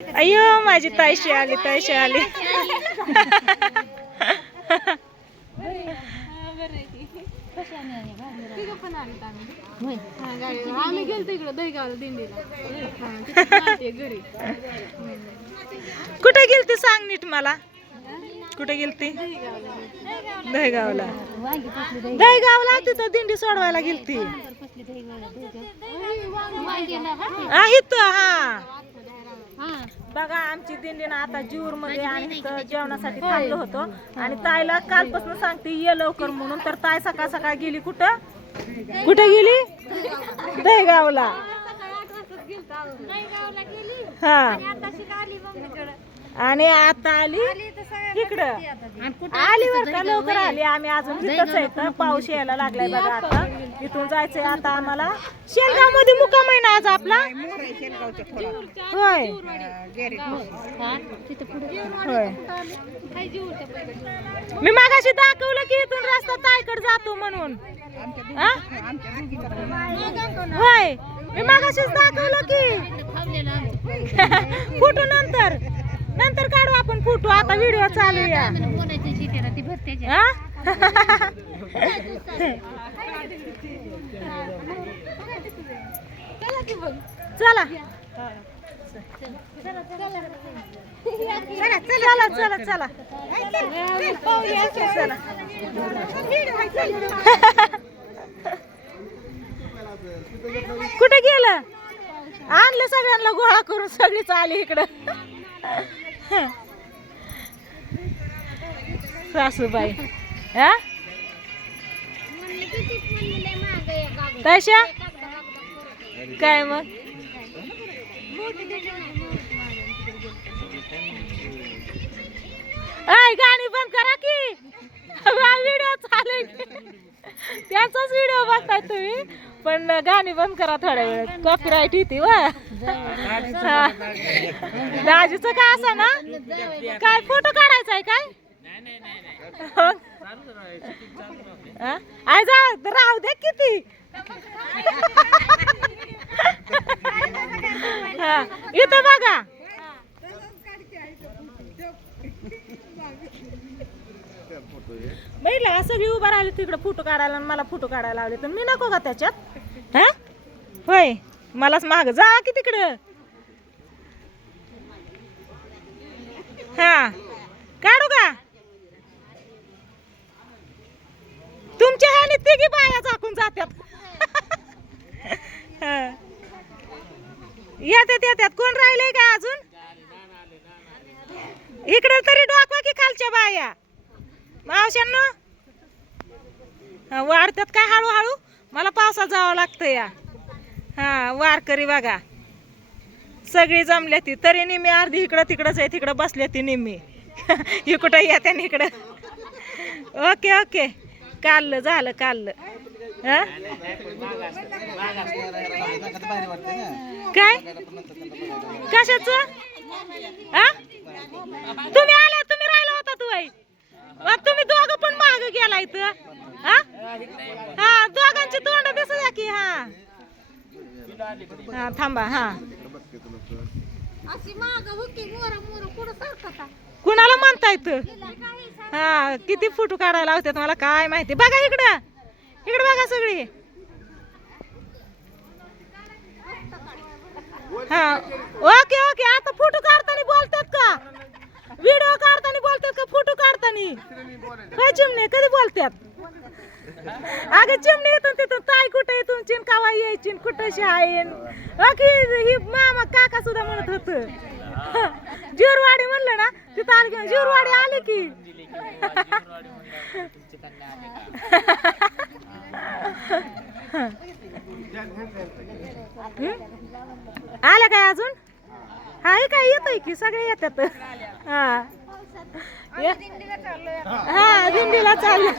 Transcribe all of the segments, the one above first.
अय्यो माझी तायशी आली तायशी आली. आम्ही गेलतो इकडं दहीगावला दिंडीला घरी कुठे गेलती सांग नीट मला. कुठे गेलती? दहेगावला. दहेगावला तिथं दिंडी सोडवायला गेलती. इथं हा. बघा आमची दिंडी ना आता जीवर मध्ये आणि जेवणासाठी थांबलो होतो. आणि ताईला कालपासून सांगते ये लवकर म्हणून. तर ताई सकाळ सकाळ गेली कुठं? कुठे गेली? दहेगावला. हा. आणि आता आली इकडं. आली बर का लवकर आली. आम्ही अजून तिथंच आहे तर पाऊस यायला लागलाय बघा आता. इथून जायचंय आता आम्हाला. शेलगावमध्ये मुक्काम आहे ना आज आपला? होय होय. मी मागाशी दाखवलं की इथून रस्ता तायकड जातो म्हणून. हा? होय. मी मागाशीच दाखवलं की. फोटो नंतर. नंतर काढू आपण फोटो आता व्हिडिओ चालू या हा? चला. चला चला चला चला. कुठे गेलं? आणलं सगळ्यांना गोळा करून सगळीच आली इकडं. सासूबाई. हा? तशा काय मग? ऐ गाणी बंद करा की. व्हिडिओ चालेल त्याचाच व्हिडिओ बघताय तुम्ही. पण गाणी बंद करा थोड्या वेळ. कॉपीराईट येते वा. हा. काय असं ना? काय फोटो काढायचा आहे काय? आय जा राहू दे किती. हा. इथं बघा. बघितलं सगळी उभा राहिली तिकडे फोटो काढायला आणि मला फोटो काढायला लावले. तर मी नको का त्याच्यात? हा? होय मलाच माग जा की तिकडं. हा. काढू का? तुमच्या ह्याने तिघी बाया झाकून जात्यात. येतात येतात कोण राहिले का अजून? इकडे तरी डोकवा की खालच्या बाया? मावशांनो वाढतात काय हळूहळू? मला पावसात जावं लागतं या. हा वारकरी बघा. सगळी जमल्या ती तरी निम्मी अर्धी इकडं तिकडंच आहे तिकडं बसल्या ती निम्मी. इकडं येत्या आणि इकडं? Okay okay. काल झालं काल काय? कशाच? तुम्ही आलात तुम्ही राहिला होता तू आई मग तुम्ही दोघं पण माग गेला इथं हा दोघांची तोंड दिसत की हा. हा थांबा हा. कुणाला म्हणता येतं हा किती फोटो काढायला लावतात मला काय माहिती. बघा इकडं. इकडं बघा सगळी. हा ओके ओके आता फोटो काढताना बोलतात का? व्हिडिओ काढताना बोलतात का फोटो काढताना? काय चिमणे कधी बोलतात? अगं चिमणी येतो तिथं. ताई कुठे आहे तुमची? कावा यायची? न कुठं आहे ओके ही मामा काका सुद्धा म्हणत होत. जिरवाडी म्हणलं ना तिथं आली की जिरवाडी आली की. आलं काय अजून? हाय काय येतंय की? सगळे येतात. हा. हा. दिंडीला चाललं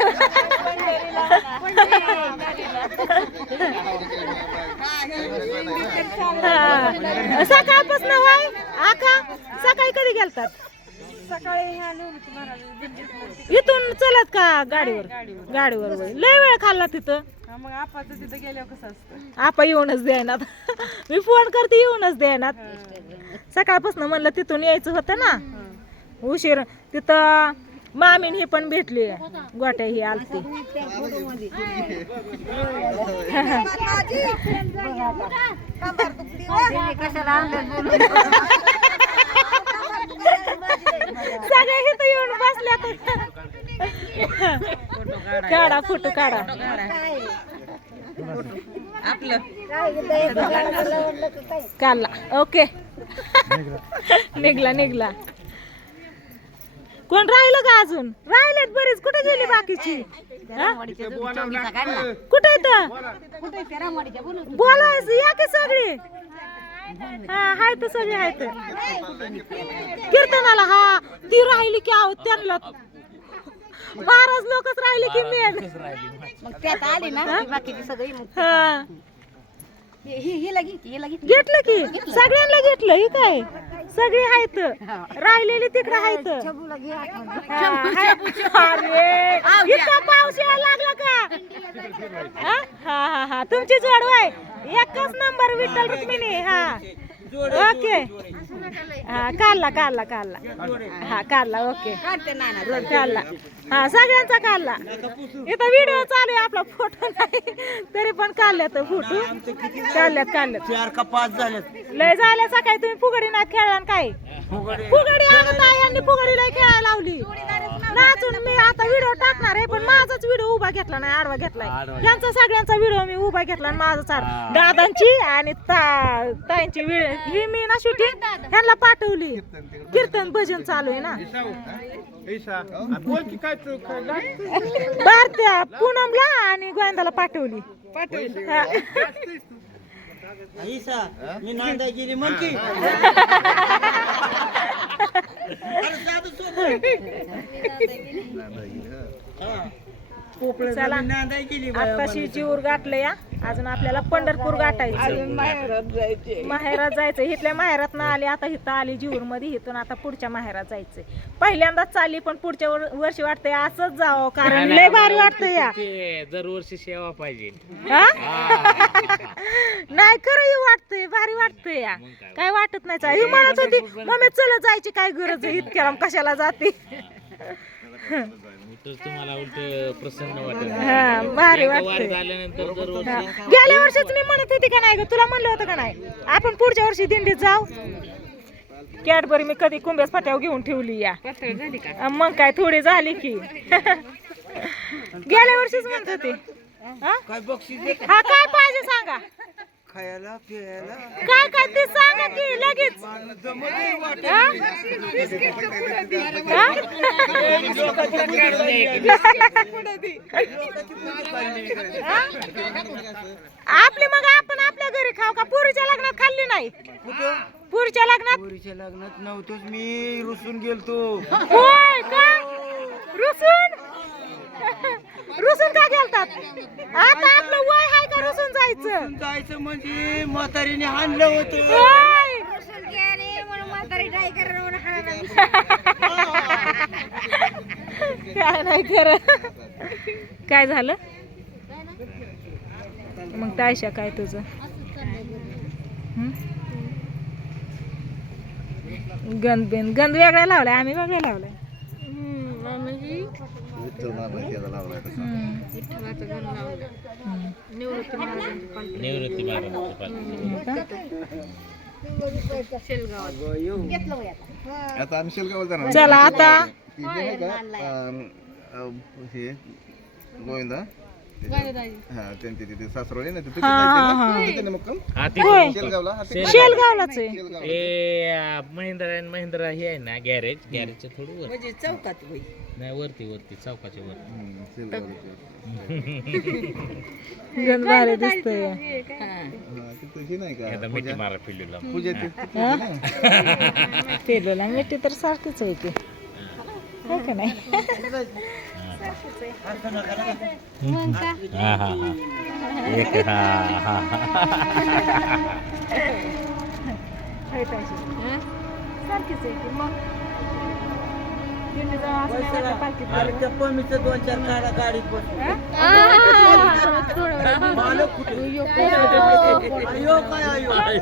हा. सकाळपासून वय आका सकाळी कधी गेलतात? सकाळी ह्या निवृत्ती महाराज इथून चलत का गाडीवर? गाडीवर. लय वेळ खाल्ला तिथं? मग आपाचं तिथं गेल्यावर कसं असतं? आपा येऊनच देणार. मी फोन करते येऊनच देणार. सकाळपासून म्हणलं तिथून यायचं होतं ना. उशीर. तिथं मामीन ही पण भेटली. गोट्या ही आलती. सगळे इथं येऊन बसल्यात. काढा फोटो काढा. आपलं काढला. ओके. निघला निघला. कोण राहिलं का अजून? राहिलेत बरीच. कुठे गेली बाकीची? कुठे बोलायचं या की सगळी? हा हाय तर सगळे आहेत कीर्तनाला हा. ती राहिली की आहो त्यांना. महाराज लोकच राहिले की मेन त्यात आली ना बाकीची सगळी घेतलं की? सगळ्यांना घेतलं ही काय? सगळे आहेत. राहिलेली तिकडे आहेत. हा. अरे इतका पाऊस यायला लागला का? हा? हा हा तुमची जोड होय एकच नंबर विठ्ठल रुक्मिणी. हा. ओके. हा काढला काढला काढला. हा काढला ओके. काढला. हा सगळ्यांचा काढला इथं व्हिडिओ चालू आहे आपला फोटो नाही. तरी पण काढल्यात फोटो काढल्यात काढल्यात चार का पाच झालेत लय झाल्या सकाळी तुम्ही फुगडी नाही खेळला काय? फुगडी. आणत आहे यांनी फुगडी लय खेळायला लावली. नाचून मी आता व्हिडिओ टाकणार आहे पण माझाच व्हिडिओ उभा घेतला नाही आडवा घेतलाय. त्यांचा सगळ्यांचा व्हिडिओ मी उभा घेतला आणि माझाच आड दादांची आणि ता- ताईंची व्हिडिओ ही मी ना शूटिंग ह्यांना पाठवली. कीर्तन भजन चालू आहे ना. बोल की काय तू भारत्या पूनमला आणि गोविंदाला पाठवली. मी नांदा गेली म्हण की अरे साधं सोपं. पोपळ्याचा चला. मी नांदा गेली बाया आताशी जीवर गाठलं या. अजून आपल्याला पंढरपूर गाठायचं. माहेरात जायचं इथल्या माहेरात ना आली आता इथं आली जीवर मध्ये इथून आता पुढच्या माहेरात जायचंय. पहिल्यांदाच चालली पण पुढच्या वर- वर्षी वाटतंय असंच जावं कारण लय भारी वाटतंय या. ते दरवर्षी सेवा पाहिजे. हा? नाही खरं ही वाटतंय भारी वाटतंय या. काय? वाटत नाही चा- ही म्हणत होती मम्मी चल जायची काय गरज आहे? इतक्या कशाला जाते? तुम्हाला उलट प्रसन्न वाटेल भारी वारी वाटतंय. झाल्यानंतर. दरवर्षी गेल्या वर्षीच मी म्हणत होती का नाही ग? तुला म्हणलं होतं का नाही? आपण पुढच्या वर्षी दिंडीत जाऊ. कॅडबरी मी कधी कुंभ्यास फाट्यावर घेऊन ठेवली या. अं, मग काय थोडी झाली की. गेल्या वर्षीच म्हणत होती. हा? काय? हा पाहिजे खायला प्यायला काय काय ते सांगा की लगेच? आपली मग आपण आपल्या घरी खाऊ का? पुरीच्या लग्नात खाल्ली नाही? पुरीच्या लग्नात? पोरीच्या लग्नात नव्हतोच मी रुसून गेलतो. होय का रुसून रुसून का गेलतात आता आपलं वय हाय का रुसून जायचं जायचं म्हणजे म्हातारीने हाणलं होतं. काय नाही खरं काय झालं? मग तायशा काय तुझं? हं? गंध बिन गंध लावलाय आम्ही वेगळ्या लावलाय म्हणजे हं. विठ्ठलाचं गाणं लावलं हं. निवृत्ती. शेलगावात आता आम्ही शेलगावला जाणार चला आता. हे गोविंदा. हा त्यांचे तिथे सासरोळी ना तिथे हा, मुक्काम शेलगावला ते- शेलगावलाच आहे. महिंद्रा अँड महिंद्रा हे आहे ना गॅरेज गॅरेजच्या थोडं वर म्हणजे चौकात होई नाही वरती वरती चौकाच्या वर हम्म, शेलगावला. गंध भारी दिसतोय. हा तिथे हे नाही आता मिठी मारा पिल्लूला. पूजा ते मिठी तर सारखीच आहे की है. का नाही? हा हा. हा एक हा. सारखीच आहे की मग दोन चार काढा गाडीत बसून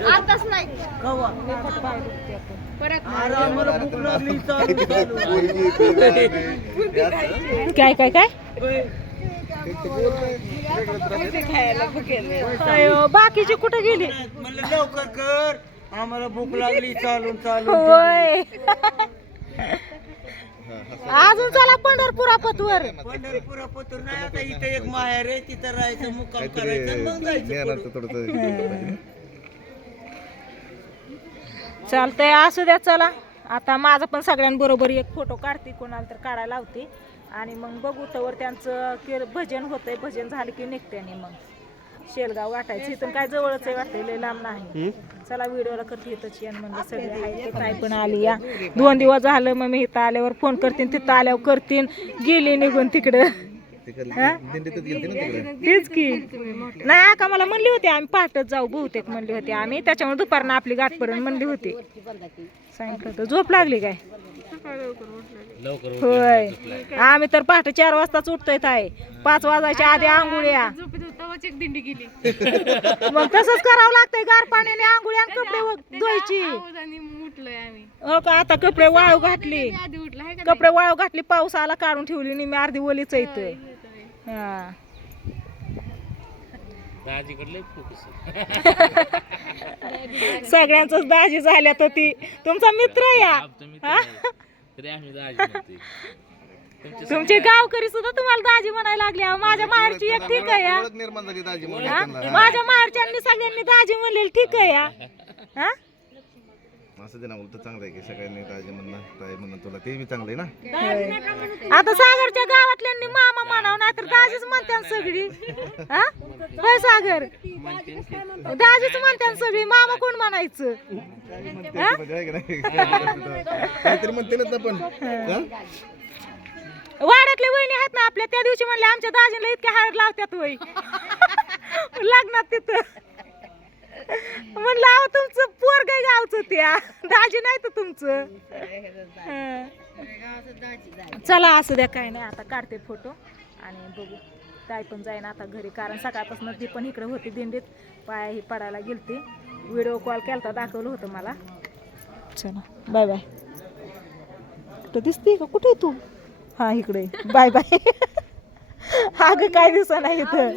आताच नाही. चालू चालू. काय काय काय. अयो बाकीची कुठे गेली? म्हणलं लवकर कर. आम्हाला भूक लागली चालून चालून. होय. अजून चला पंढरपुरा पतवर पंढरपुरा पत्र नाही आता इथे एक माहेर आहे तिथं राहायचं मुक्काम करायचं मग जायचं पुढं. थोडंसं. चालतंय असू द्या चला. आता माझा पण सगळ्यांबरोबर एक फोटो काढते कोणाला तर काढायला लावते. आणि मग बघू तवर त्यांचं के भजन होतंय भजन झालं की निघते आणि मग. शेलगाव गाठायचं इथून काय जवळच आहे वाटतं लय लांब नाही. चला व्हिडिओला करते इथंच येण म्हणलं सगळे आहे ते काय पण आली या. दोन दिवस झालं मग मी इथं आल्यावर फोन करतीन तिथं आल्यावर करतीन. गेली निघून तिकडं. तेच की. नाही का मला म्हणली होती आम्ही पहाटच जाऊ बहुतेक म्हणली होती आम्ही. त्याच्यामुळे दुपारनं आपली गाठपर्यंत म्हणली होती. सांगितलं झोप लागली काय? लवकर. होय. आम्ही तर पहाटे चार वाजताच उठतोय आहे पाच वाजायच्या आधी आंघोळ्या झोपेत तवाच एक दिंडी गेली. मग तसंच करावं लागतंय गार पाण्याने आंघोळी आणि कपडे व- धुवायची. आवाजाने उठलोय आम्ही. हो का? आता कपडे वाळू घातली. आधी उठला आहे का कपडे वाळू घातली पाऊस आला काढून ठेवली आणि मी अर्धी ओलीच इथं हा फोकस सगळ्यांच दाजी झाल्या तर ती तुमचा मित्र या हा? तरी आम्ही दाजी म्हणतोय. तुमच्या तुमचे गावकरी सुद्धा तुम्हाला दाजी म्हणायला लागले अहो, माझ्या माहेरची एक ठीक आहे या ओळख निर्माण झाली दाजी म्हणून हा? त्यांना. माझ्या माहेरच्यांनी सगळ्यांनी दाजी म्हणलेलं ठीक आहे या हा? असं दे ना उलट चांगलं आहे की सगळ्यांनी दाजी म्हणणं ताई म्हणणं तुला ते बी चांगलं आहे ना? आता सागरच्या गावातल्यांनी मामा म्हणावं नाहीतर दाजीच म्हणतात सगळी. हा? होय सागर? दाजीच म्हणतात सगळी. मामा कोण म्हणायचं? म्हणते म्हणजे आहे का नाही काहीतरी म्हणते ना पण हा? वाड्यातले वहिनी आहेत ना आपल्या त्या दिवशी म्हणले आमच्या दाजीला इतके हार लावतात वय लग्नात तिथं. म्हणलं अहो तुमचं पोर काय गावचं त्या? दाजी नाही तर तुमचं. हं. चला असू द्या काय नाही. आता काढते फोटो आणि बघू. काय पण जाईन आता घरी कारण सकाळपासून ती पण इकडे होती दिंडीत. पाया ही पडायला गेलती. व्हिडिओ कॉल केलता दाखवलं होतं मला. चला बाय बाय कुठं दिसते का? कुठे आहे तू? हा इकडे. बाय बाय अगं काय दिसत नाही इथं